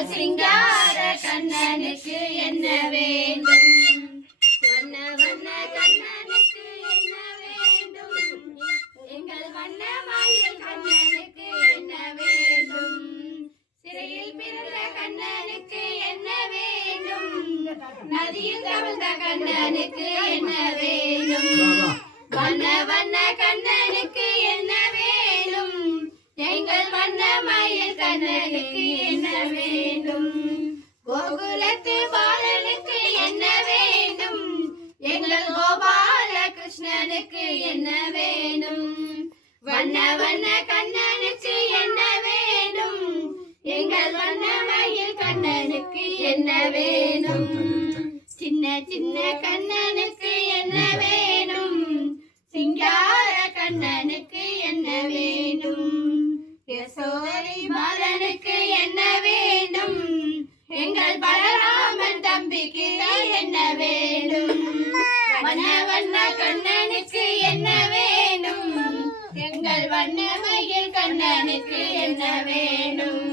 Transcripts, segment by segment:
எங்கள் சிங்கார கண்ணனுக்கு என்ன வேண்டும் வண்ண வண்ண கண்ணனுக்கு என்ன வேண்டும் எங்கள் வண்ண மயில் கண்ணனுக்கு என்ன வேண்டும் சிறையில் பிறந்த கண்ணனுக்கு என்ன வேண்டும் நதியில் தவழ்ந்த கண்ணனுக்கு என்ன வேண்டும் வண்ண வண்ண கண்ணனுக்கு என்ன வேண்டும் எங்கள் வண்ண மயில் கண்ணனுக்கு என்ன வேண்டும் கோகுலத்து பாலனுக்கு என்ன வேண்டும் எங்கள் கோபால கிருஷ்ணனுக்கு என்ன வேண்டும் வண்ண வண்ண கண்ணனுக்கு என்ன வேண்டும் எங்கள் வண்ண மயில் கண்ணனுக்கு என்ன வேண்டும் சின்ன சின்ன கண்ணனுக்கு என்ன வேணும் சிங்கார கண்ணனுக்கு என்ன வேண்டும் யசோதை பாலனுக்கு என்ன வேண்டும் எங்கள் பலராமன் தம்பிக்கு என்ன வேண்டும் வண்ண வண்ண கண்ணனுக்கு என்ன வேண்டும் எங்கள் வண்ண மயில் கண்ணனுக்கு என்ன வேண்டும்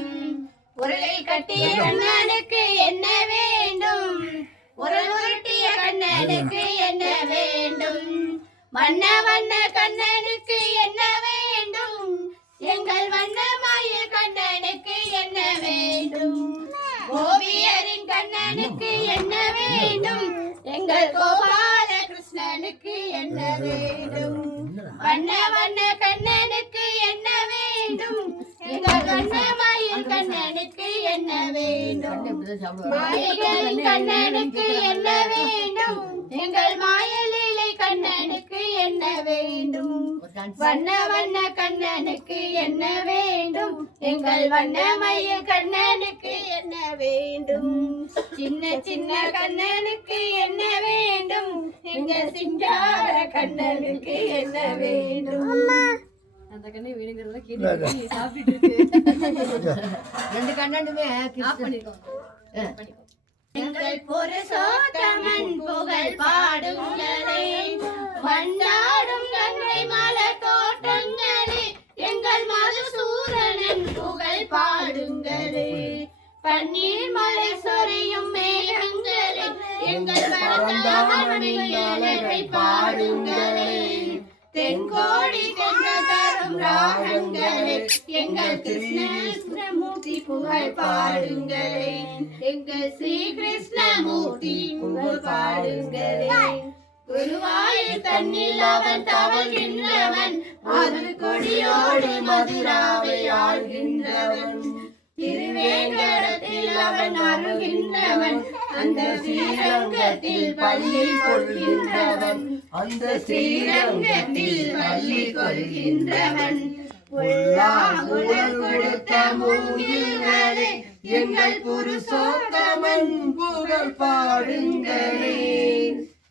உருளை கட்டிய கண்ணனுக்கு என்ன வேண்டும் உருள் உருட்டிய கண்ணனுக்கு என்ன வேண்டும் வண்ண வண்ண கண்ணனுக்கு என்ன வேண்டும் எங்கள் வண்ண மயில் கண்ணனுக்கு என்ன வேண்டும் கோபியரின் கண்ணனுக்கு என்ன வேண்டும் எங்கள் கோபால கிருஷ்ணனுக்கு என்ன வேண்டும் வண்ண வண்ண கண்ணனுக்கு என்ன வேண்டும் எங்கள் வண்ண மயில் கண்ணனுக்கு என்ன வேண்டும் மாயைகளின் கண்ணனுக்கு என்ன வேண்டும் எங்கள் மாயலீலை கண்ணனுக்கு என்ன வேண்டும் வண்ண வண்ண கண்ணனுக்கு என்ன வேண்டும் எங்கள் வண்ண மயில் கண்ணனுக்கு என்ன வேண்டும் சின்ன சின்ன கண்ணனுக்கு என்ன வேண்டும் எங்கள் சிங்கார கண்ணனுக்கு என்ன வேண்டும் அந்த கண்ணை வேணுங்கிறத கேட்டு சாப்பிட்டு ரெண்டு கண்ணனுமே எங்கள் புருஷோத்தமன் புகழ் பாடுங்களே வண்டாடும் கங்கை மலர் தோட்டங்களே எங்கள் மதுசூதனன் புகழ் பாடுங்களே பன்னீர் மலை சொரியும் மேகங்களே எங்கள் பரந்தாமனை பாடுங்களே தென்கோடி தென்னதரும் ராகங்களே எங்கள் கிருஷ்ணமூர்த்தி புகழ் பாடுங்களே எங்கள் ஸ்ரீ கிருஷ்ணமூர்த்தி புகழ் பாடுங்களே குருவாயூர் தன்னில் அவன் தவழ்கின்றவன் அது கொடியோடு மதுராவை ஆள்கின்றவன் திருவேங்கடத்தில் அவன் அருகின்றவன் அந்த ஸ்ரீரங்கத்தில் பள்ளி கொள்கின்றவன் அந்த ஸ்ரீரங்கத்தில் பள்ளி கொள்கின்றவன் கொடுத்த மூங்கில்களே எங்கள் புருஷோத்தமன் புகழ் பாடுங்களே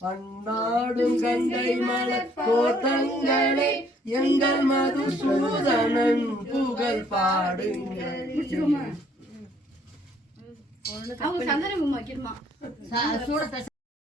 பன்னாடும் கங்கை மலர் தோட்டங்களே எங்கள் மதுசூதனன் புகழ் பாடுங்களே